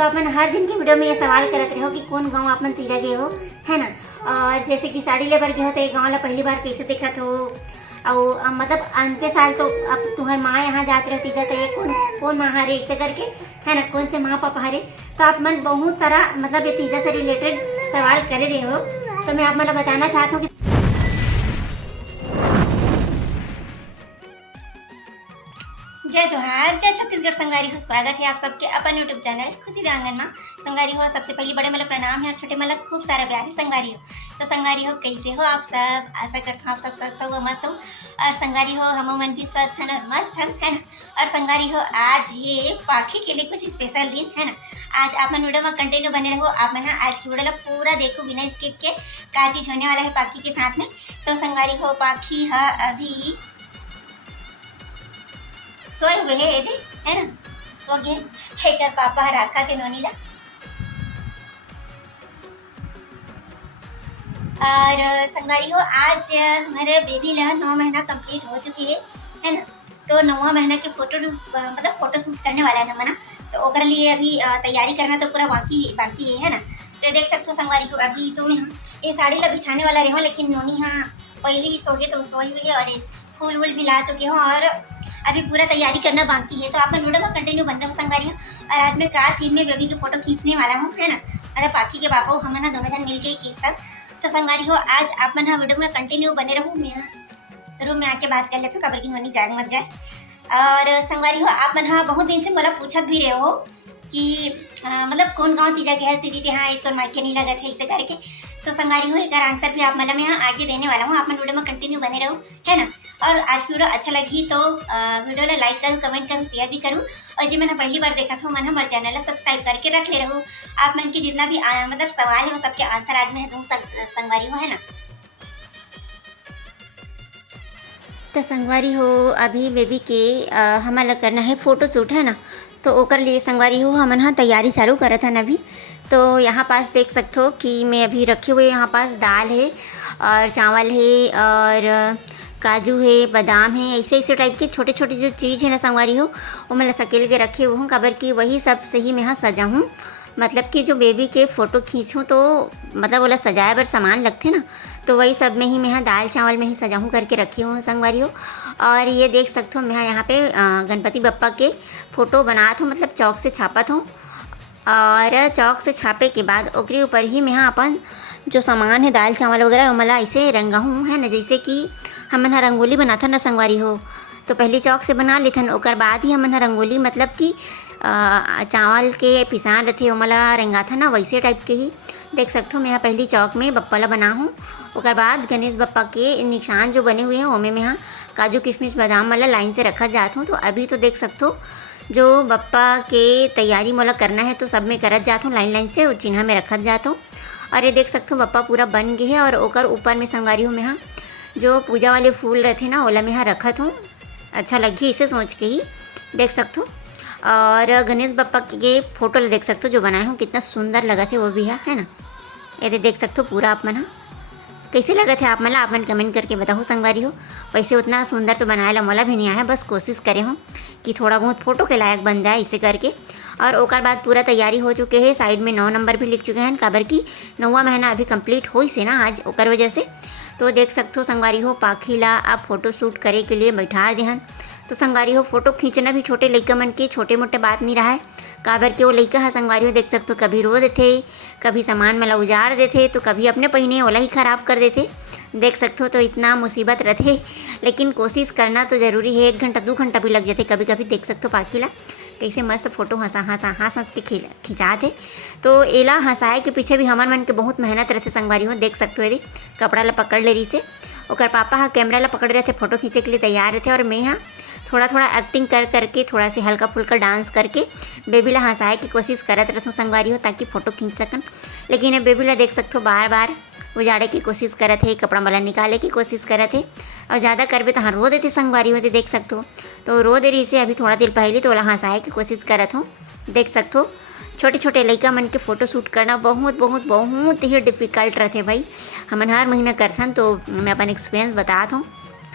तो अपन हर दिन की वीडियो में ये सवाल करते रहो कि कौन गाँव आप मन तीजा गए हो, है ना। और जैसे कि साड़ी ले बर गए हो तो ये गाँव ला पहली बार कैसे देखत हो, और मतलब अंते साल तो अब तुम्हारे माँ यहाँ जाते रहती जाते ये कौन कौन माँ हरे ऐसे करके, है ना, कौन से माँ पापा हरे। तो आप मन बहुत सारा मतलब ये तीजा से रिलेटेड सवाल करे रहे हो। तो मैं आप मतलब बताना चाहता हूँ कि जय जोहार, जय छत्तीसगढ़। संगारी हो, स्वागत है आप सबके अपन यूट्यूब चैनल खुशी आंगन में। संगारी हो, सबसे पहले बड़े मतलब प्रणाम है और छोटे मतलब खूब सारा प्यार है। संगारी हो तो संगारी हो कैसे हो आप सब, आशा करता हूँ आप सब स्वस्थ हो मस्त हो। और संगारी हो हम मन भी स्वस्थ है और मस्त है ना। और संगारी हो आज ये पाखी के लिए कुछ स्पेशल दिन है ना। आज आप मन वीडियो में कंटिन्यू बने रहो, आप मन आज की वीडियो पूरा देखो बिना स्किप के क्या चीज़ होने वाला है पाखी के साथ में। तो संगारी हो पाखी है अभी सोए हुए है ना, सो गए है कर पापा रखा थे नोनी ला। और संगारी हो आज हमारे बेबी ला 9 महीना कंप्लीट हो चुकी है ना। तो 9वां महीना के मतलब फोटो शूट करने वाला है ना मना। तो ओकर लिए अभी तैयारी करना तो पूरा बाकी है ना। तो देख सकते हो संगवारी को अभी तो मैं ये साड़ी ला बिछाने वाला रही हूँ, लेकिन नोनी हाँ पहले ही सो गए तो सोई हुई है और फूल वूल भी ला चुके हूँ और अभी पूरा तैयारी करना बाकी है। तो आप वीडियो में कंटिन्यू बन रहे हो संगारी। और आज मैं 4 थीम में बेबी की फोटो खींचने वाला हूँ, है ना। मतलब पाखी के पापा हम ना दोनों जन मिलके ही खींचता। तो संगारी हो आज आप मन वीडियो में कंटिन्यू बने रहूँ। मैं रूम में आके बात कर लेते हो कबर की नोनी जाग मत जाए। और संगवारी हो आप मन बहुत दिन से मतलब पूछत भी रहे हो कि मतलब कौन गाँव तीजा गया दीदी हाँ एक तो मायके नहीं लगा थे ऐसे करके। तो संगारी हो एक आंसर भी आप मतलब मैं यहाँ आगे देने वाला हूँ, आप मन वीडियो में कंटिन्यू बने रहो, है ना। और आज की वीडियो अच्छा लगी तो वीडियो ला लाइक करूँ, कमेंट करूँ, शेयर भी करूँ। और जो मैंने पहली बार देखा था मन हमारे चैनल ला सब्सक्राइब करके रख ले रहो। आप मन के जितना भी मतलब सवाल है वो सबके आंसर आज मैं दूँ संगवारी हो, है ना। तो संगवारी हो अभी बेबी के हमारा करना है फोटो शूट, है ना। तो ओकर लिए संगवारी हो हमन हाँ तैयारी चालू करत हन अभी। तो यहाँ पास देख सकते हो कि मैं अभी रखे हुए यहाँ पास दाल है और चावल है और काजू है, बादाम है, ऐसे ऐसे टाइप के छोटे छोटे जो चीज़ है ना संगवारी हो वो मैं सकेल के रखे हुए हूँ काबर कि वही सब से ही मैं यहाँ सजा हूँ। मतलब कि जो बेबी के फ़ोटो खींचूँ तो मतलब बोला सजाए बर सामान लगते ना, तो वही सब में ही मैं यहाँ दाल चावल में ही सजाऊँ करके रखी हूँ संगवारी हो। और ये देख सकते हो मैं यहाँ पे गणपति बप्पा के फ़ोटो बनात हूँ, मतलब चौक से छापत हूँ। और चौक से छापे के बाद ओकरे ऊपर ही मैं यहाँ अपन जो सामान है दाल चावल वगैरह मला ऐसे रंगा हूँ, है ना। जैसे कि हम यहाँ रंगोली बनाता ना संगवारी हो, तो पहले चौक से बना लेथन ओकर बाद ही हम यहाँ रंगोली मतलब कि चावल के पिसान रहते मला रंगा था ना वैसे टाइप के ही देख सकते हो। मैं यहाँ पहली चौक में बप्पा ला बना हूँ, ओकर बाद गणेश बप्पा के निशान जो बने हुए हैं ओमे में यहाँ काजू किशमिश बादाम वाला लाइन से रखा जाता हूँ। तो अभी तो देख सकते हो जो बप्पा के तैयारी मोला करना है तो सब में करत जाता हूँ लाइन लाइन से और चिन्हा में रखत जाता हूँ। और ये देख सकते हो बप्पा पूरा बन गए है और ओकर ऊपर में संगवारी हूँ मैं यहाँ जो पूजा वाले फूल रहते ना ओला में यहाँ रखत हूँ, अच्छा लगी इसे सोच के ही देख सकते हो। और गणेश बप्पा के फोटो देख सकते हो जो बनाए हूँ कितना सुंदर लगा थे वो भी है ना। ये देख सकते हो पूरा आप मन कैसे लगा थे आप मन कमेंट करके बताओ संगवारी हो। वैसे उतना सुंदर तो बनाए ला मोला भी नहीं आया, बस कोशिश करे हूँ कि थोड़ा बहुत फ़ोटो के लायक बन जाए इसे करके। और ओकर बाद पूरा तैयारी हो चुके हैं, साइड में 9 नंबर भी लिख चुके हैं काबर की 9वां महीना अभी कंप्लीट हो से ना आज ओकर वजह से। तो देख सकते हो संगवारी हो पाखी ला आप फ़ोटो शूट करे के लिए बैठा देहन। तो संगवारी हो फ़ोटो खींचना भी छोटे लइका मन के छोटे मोटे बात नहीं रहा है काबर के वो लइका है संगवारी हो देख सकते हो कभी रो देते, कभी सामान मला उजाड़ देते, तो कभी अपने पहिने ओला ही ख़राब कर देते देख सकते हो। तो इतना मुसीबत रहते, लेकिन कोशिश करना तो ज़रूरी है। 1 घंटा 2 घंटा भी लग जाते कभी कभी। देख सकते हो पाखी ला कैसे मस्त फ़ोटो हंस के खिंचाते। तो एला हंसाए के पीछे भी हमार मन के बहुत मेहनत रहते संगवारी हो देख सकते हो। यदि कपड़ा ला पकड़ ले रही से ओकर पापा हाँ कैमरा ला पकड़ रहे थे फ़ोटो खींचे के लिए तैयार रहते और मैं यहाँ थोड़ा थोड़ा एक्टिंग करके थोड़ा से हल्का फुल्का डांस करके बेबी ला हंसाए की कोशिश करत रहता हूँ संगवारी हो ताकि फ़ोटो खींच सकन। लेकिन बेबी ला देख सकते हो बार बार उजाड़े की कोशिश करत है, कपड़ा वाला निकाले की कोशिश करत है और ज़्यादा करबे तो हाँ रो देते संगवारी होते देख सकते हो। तो रो दे रही से अभी थोड़ा देर पहले तो ओला हंसाए की कोशिश करत हूँ देख सकते हो। छोटे छोटे लइका मन के फ़ोटो शूट करना बहुत बहुत बहुत ही डिफ़िकल्ट रहते भाई। हमन हर महीना करथन तो मैं अपन एक्सपीरियंस बतात हूँ,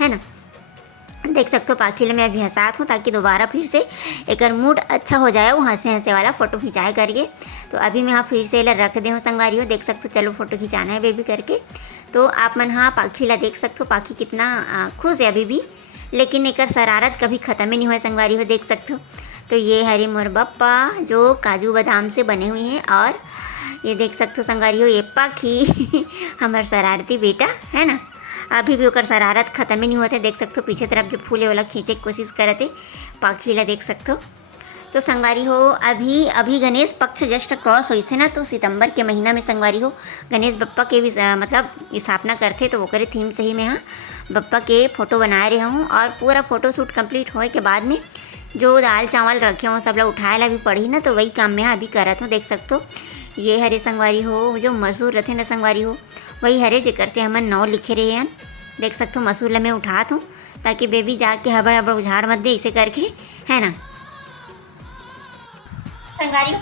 है ना। देख सकते हो पाखी ले मैं अभी हंसात हूँ ताकि दोबारा फिर से एक मूड अच्छा हो जाए, वो हंसे हंसे वाला फ़ोटो खिंचाए करके। तो अभी मैं हाँ फिर से ला रख दे हूँ संगवारी हो, देख सकते हो। चलो फ़ोटो खिंचाना है बेबी करके। तो आप मन हाँ पाखी ला देख सकते हो, पाखी कितना खुश है अभी भी, लेकिन एक शरारत कभी ख़त्म ही नहीं हुआ संगवारी हो, देख सकते हो। तो ये हरे मोर बप्पा जो काजू बादाम से बने हुए हैं, और ये देख सकते हो संगवारी हो ये पाखी हमार शरारती बेटा है ना, अभी भी ओकर शरारत ख़त्म ही नहीं होते। देख सकते हो पीछे तरफ जो फूले वाला खींचे की कोशिश करते पाखी ला, देख सकते हो। तो संगवारी हो अभी अभी गणेश पक्ष जस्ट क्रॉस हुई से ना, तो सितंबर के महीना में संगवारी हो गणेश बप्पा के भी मतलब स्थापना करते, तो वो करे थीम से ही मैं हाँ बप्पा के फ़ोटो बनाए रहे हूँ। और पूरा फ़ोटो शूट कंप्लीट होए के बाद में जो दाल चावल रखे हों सब लोग उठाए ला भी पड़ी ना, तो वही काम मैं अभी करत हूँ। देख सकते हो ये हरे संगवारी हो जो मसूर रहते ना संगवारी हो, वही हरे जेकर से हमन नौ लिखे रहे हैं। देख सकते हो मसूर ला मैं उठात हूँ ताकि बेबी जाके हबड़ हबड़ उझाड़ मत दे, इसे करके है ना। संगवारी हो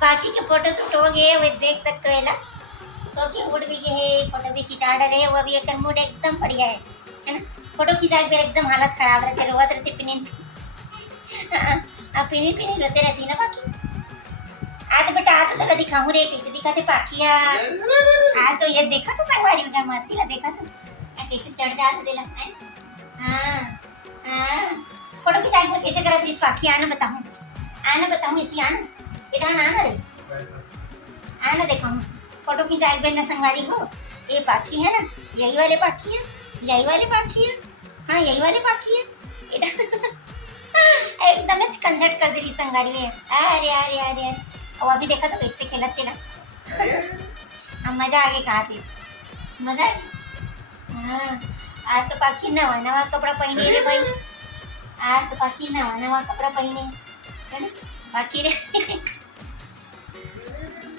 पाखी के फोटो शूट हो गए, वे देख सकते हो एला सो के उड़ भी गए है, फोटो भी खिंचा डाले, वो अभी एक मूड एकदम बढ़िया है ना। फोटो खिंचा के एकदम हालत खराब रहते, रोवत रहते पिनिन पिनिन पिनिन रोते रहती ना पाखी। आ तो बेटा आ तो तला दिखाऊं रे कैसे दिखा थे पाखिया, आ तो ये देखा तो संगवारी में मस्ती ला देखा तो कैसे चढ़ जा दे ला है। हां हां फोटो खिंचा के कैसे करा प्लीज पाखी, आना बताऊं इतनी आना बेटा, आना रे आना देखो फोटो खिंचा के ना संगवारी हो। ये पाखी है ना, यही वाले पाखी है, यही वाले पाखी है, हाँ यही वाले पाखी है बेटा एकदम कंजट कर दे रही संगवारी में। अरे अरे अरे अरे और अभी देखा तो कैसे खेलत थे ना अब मजा आ गया, कहा थे मजा हाँ। आज तो पाखी नवा नवा कपड़ा पहने रे भाई, आज तो पाखी नवा नवा कपड़ा पहने है ना पाखी रे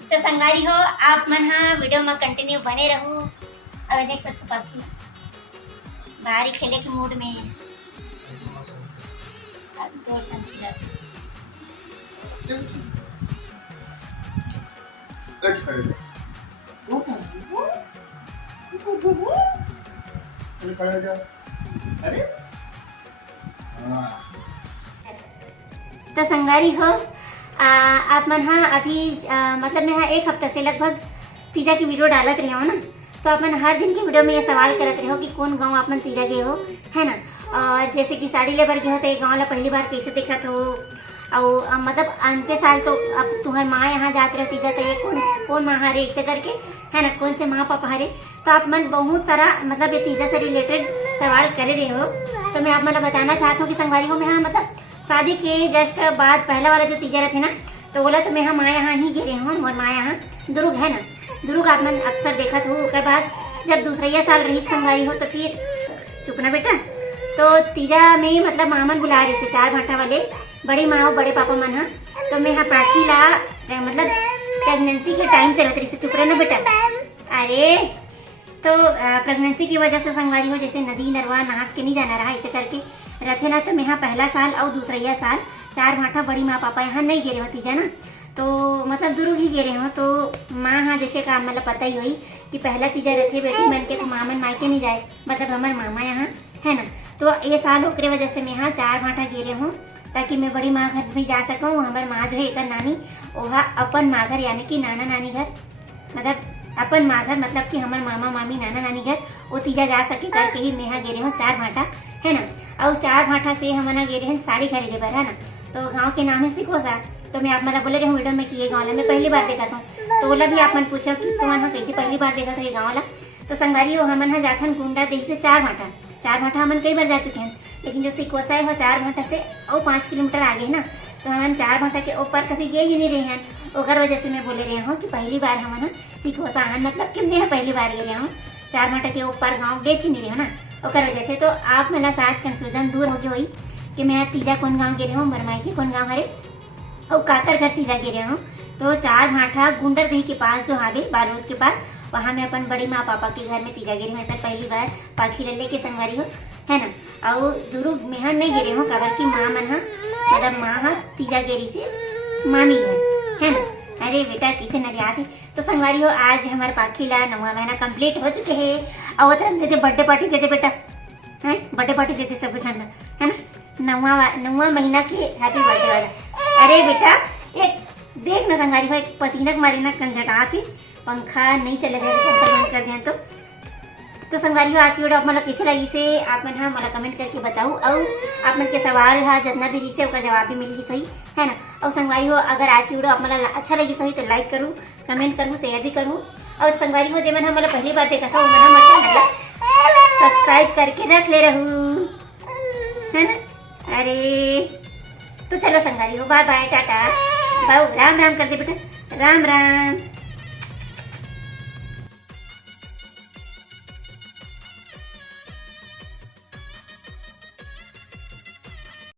तो संगवारी हो आप मन हाँ वीडियो में कंटिन्यू बने रहो। अब देख सकते पाखी बाहर ही खेले के मूड में है, अब दौड़ संखिला खड़ा हो जा। अरे तो संगवारी हो आप मन हाँ अभी मतलब मैं हाँ एक हफ्ता से लगभग तीजा की वीडियो डालत रहे हो ना, तो आप मन हर दिन की वीडियो में ये सवाल करत रहे हो कि कौन गाँव आप मन तीजा गए हो है ना। और जैसे कि साड़ी लेबर गए हो तो ये गाँव ला पहली बार कैसे देखत हो, और मतलब अंते साल तो अब तुम्हारे माँ यहाँ जाते रहे तीजा, तो ये कौन माँ हरे ऐसे करके है ना, कौन से माँ पापा हरे। तो आप मन बहुत सारा मतलब ये तीजा से रिलेटेड सवाल करे रहे हो। तो मैं आप मतलब बताना चाहता हूँ कि संगवारी हो मैं हाँ मतलब शादी के जस्ट बाद पहला वाला जो तीजा रहते ना, तो बोला तो मैं हाँ माँ यहाँ ही गिरे हूँ, और माँ यहाँ दुर्ग है ना, दुर्ग आप मन अक्सर देखत हो। उसके बाद जब दूसरा साल रही संगवारी हो तो फिर चुप ना बेटा, तो तीजा में मतलब मामन बुला रहे थे 4 भाटा वाले बड़ी माँ और बड़े पापा मन हाँ। तो मैं हाँ पाखी ला मतलब प्रेगनेंसी के टाइम चलत रही से, चुप रहे ना बेटा। अरे तो प्रेगनेंसी की वजह से संगवारी हो जैसे नदी नरवा नहा के नहीं जाना रहा, ऐसे करके रहते ना। तो मैं हाँ पहला साल और दूसरा साल 4 भाटा बड़ी माँ पापा यहाँ नहीं गिरे होती है ना, तो मतलब दुर्ग ही गिरे हों। तो माँ हाँ जैसे काम मतलब पता ही हुई कि पहला तीजा रहते बेटी बन के तो मामन मायके नहीं जाए, मतलब हमारे मामा यहाँ है ना। तो ये साल ओकरे वजह से मैं यहाँ 4 भाटा गिरे हूँ ताकि मैं बड़ी माँ घर भी जा सकूँ। हमारे माँ जो है एक नानी वहाँ अपन माँ घर यानी कि नाना नानी घर, मतलब अपन माँ घर मतलब कि हमारे मामा मामी नाना नानी घर वो तीजा जा सके करके ही मैं यहाँ गिरे हूँ 4 भाटा है ना। और 4 भाटा से हम ना गिरे हैं साड़ी खरीदे पर है ना, तो गाँव के नाम है सिकोसा। तो मैं आप मतलब बोले रहे हूँ वीडियो में कि ये गाँव ला मैं पहली बार देखा था, तो बोला भी आप मन पूछो कि तुम्हारा कैसे पहली बार देखा था ये गाँव ला। तो संगवारी हो हमन यहाँ जाखन गुंडा देख से 4 भाटा हमन कई बार जा चुके हैं, लेकिन जो सिकोसा है वो 4 भाटा से और 5 किलोमीटर आगे है ना, तो हम 4 भाटा के ऊपर कभी गए ही नहीं रहे हैं। ओकर वजह से मैं बोले रहे हूँ कि पहली बार हम ना सिकोसा हन मतलब कि मैं पहली बार गए रहे हूँ 4 भाटा के ऊपर गाँव गए ही नहीं रहे हो ना, ओकर वजह से। तो आप मेरा शायद कन्फ्यूजन दूर हो गई हुई कि मैं तीजा कौन गाँव गिरे हूँ, मरमाई के कौन गाँव हरे और काकर घर तीजा गिरे हूँ। तो 4 भाटा गुंडर दही के पास जो हावे बारूद के पास, वहाँ मैं अपन बड़ी माँ पापा के घर में तीजा गिरी हूँ। ऐसा पहली बार पाखी लल्ले के संगवारी हो है ना। और दुर्ग में हाँ नहीं गिरे हूँ काबर की माँ मन हाँ मतलब माँ हाँ तीजा गिरी से मामी घर है ना। अरे बेटा किसे न याद है। तो संगवारी हो आज हमारे पाखी ला 9वां महीना कंप्लीट हो चुके हैं। और तरफ देते बर्थडे पार्टी देते बेटा हैं बर्थडे पार्टी देते सब कुछ है ना, नौवा महीना के हैप्पी बर्थडे वाला। अरे बेटा एक देख ना संगवारी हो, एक पसीना के मारे ना कंजटा थी, पंखा नहीं चलेगा, पंखा बंद कर दें तो संगवारी हो आज की वीडियो आप मतलब कैसे लगी से आप मन मला कमेंट करके बताऊ, और आप मन के सवाल है जितना भी रही से उसका जवाब भी मिल गई सही है ना। और संगवारी हो अगर आज की वीडियो आप मला अच्छा लगी सही तो लाइक करूँ, कमेंट करूँ, शेयर भी करूँ, और संगवारी हो जे मन मतलब पहली बार देखा था वो मन चैनल सब्सक्राइब करके रख ले रहूँ है ना। अरे तो चलो संगवारी हो बाय बाय टाटा, बाऊ राम राम कर दे बेटा, राम राम।